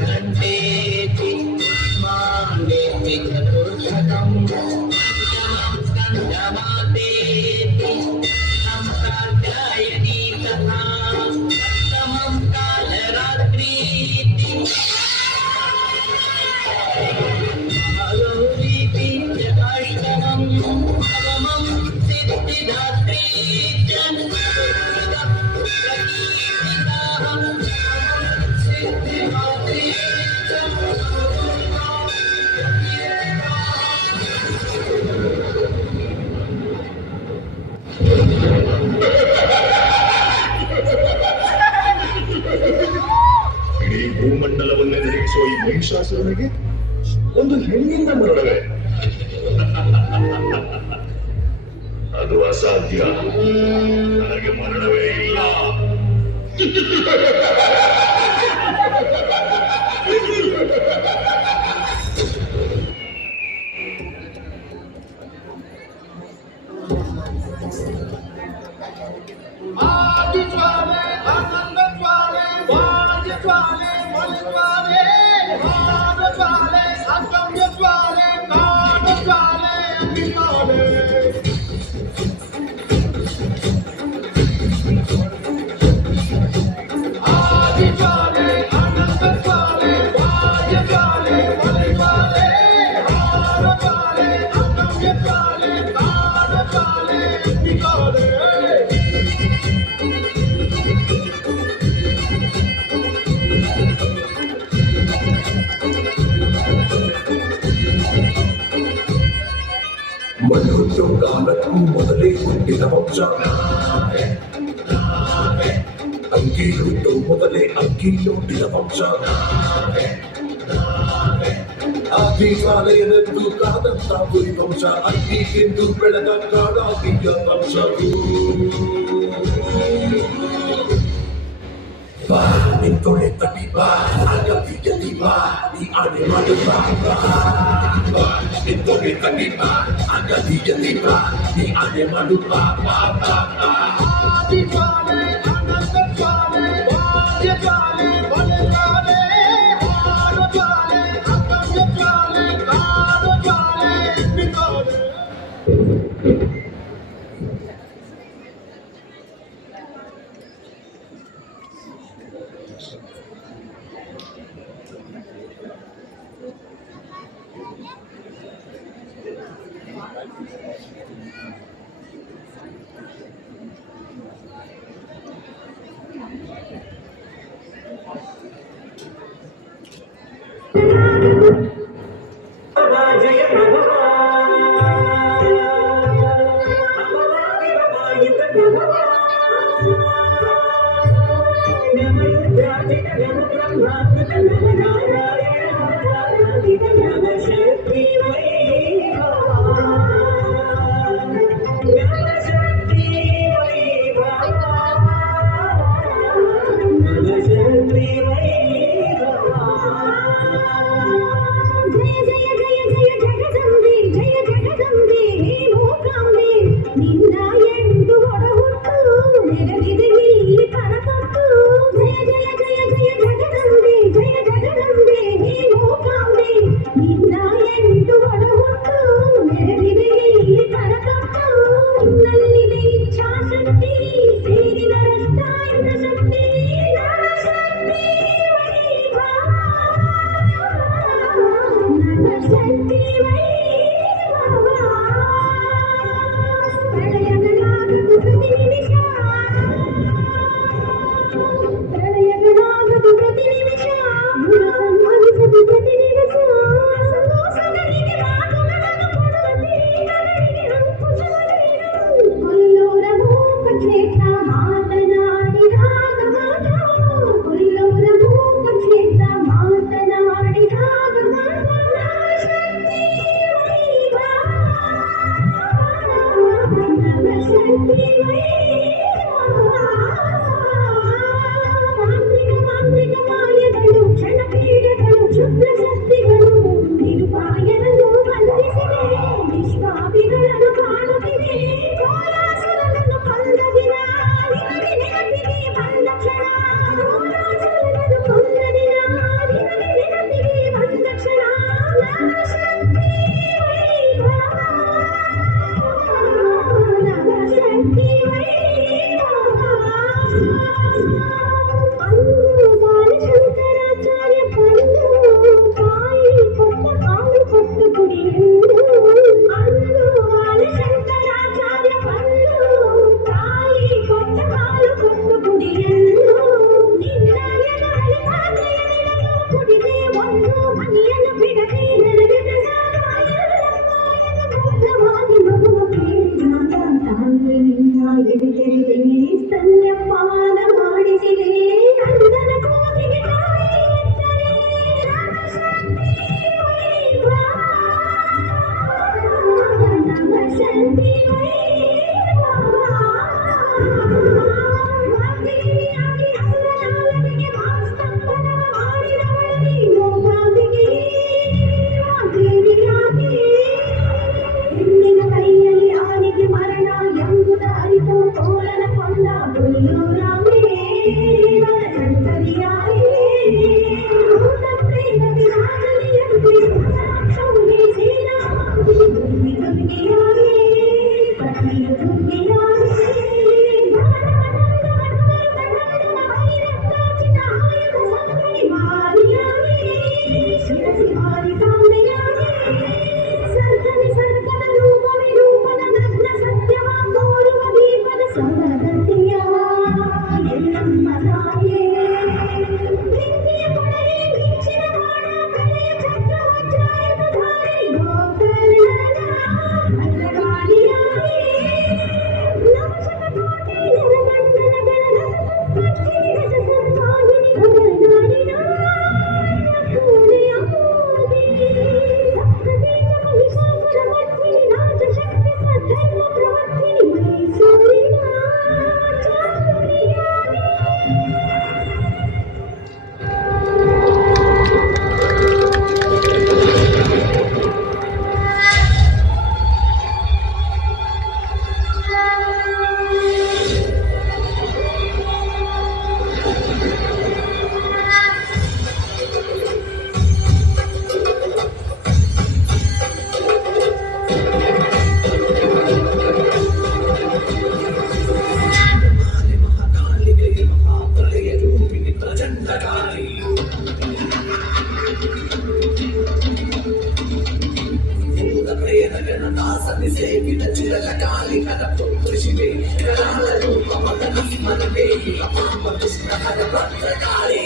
चंद्रघंटेति मांडेति चतुर्शतम् स्कंदमातेति संकाध्यायनी तथा समं कालरात्रीति गौरीति च अष्टमं नवमं सिद्धिदात्री च ಇಡೀ ಭೂಮಂಡಲವನ್ನೇ ನಿರ್ಮಿಸುವ ಈ ಮಹಿಷಾಸುರನಿಗೆ ಒಂದು ಹೆಣ್ಣಿಂದ ಮರಣವೇ? ಅದು ಅಸಾಧ್ಯ. ನನಗೆ ಮರಣವೇ ಇಲ್ಲ. ಕಾಲಕ್ಕೂ ಮೊದಲೇ ಹುಟ್ಟಿದ ವಂಶ, ಅಂಗಿ ಹುಟ್ಟು ಮೊದಲೇ ಅಂಗಿ ನೋಡಿದ ವಂಶ, ಆದಿಕಾಲೆಯನೆಂದು ಕಾದಂತ ಗುರಿ ವಂಶ, ಅಂಗಿಗೆಂದು ಬೆಳೆದ ಕಾಡಾಗಿಯ ವಂಶ. ಬಾ ನಿಂತೊಳೆ ತಟಿ ಬಾ ಅಗತ್ಯದಿ ಬಾ ನೀ ಆನೆ ಮಾಡು ಬಾ ಬಾ ನಿಂತೊಳೆ ತಟಿ ಬಾ ಅಗತ್ಯದಿ ಬಾ ನೀ ಆನೆ ಮಾಡು ಬಾ ಬಾ ಬಾ ಬಾ. భద్రకాళి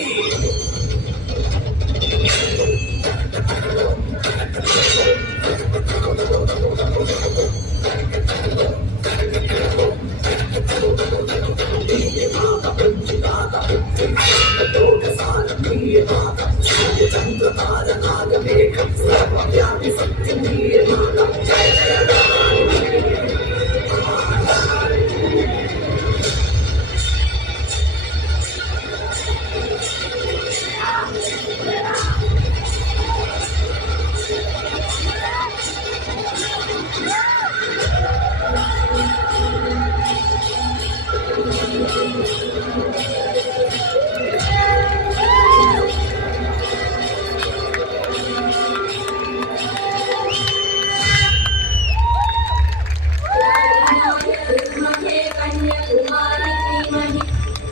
मध्ये कन्याकुमारी धीमहि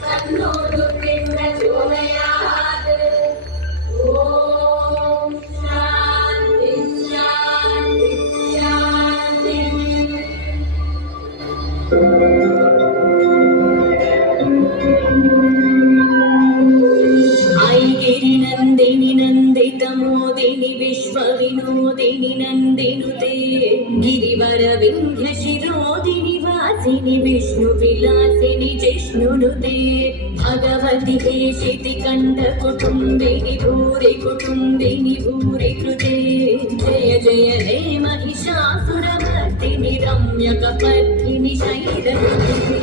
तन्नो दुर्गे प्रचोदयात्। ॐ शान्ति शान्ति शान्तिः। ऐगिरि नन्दिनि नन्दित मोदिनि विश्वविनोदिनि नन्दिनुते गिरिवर विन्ध्य शिरोदिनि वासिनि विष्णुविलासिनि जिष्णुनुते भगवति हेशिति कण्ठ कुटुम्बिनि भूरि कुटुम्बिनि भूरि कृते जय जय हे महिषासुरमर्दिनि रम्यकपर्दिनि शैलसुते।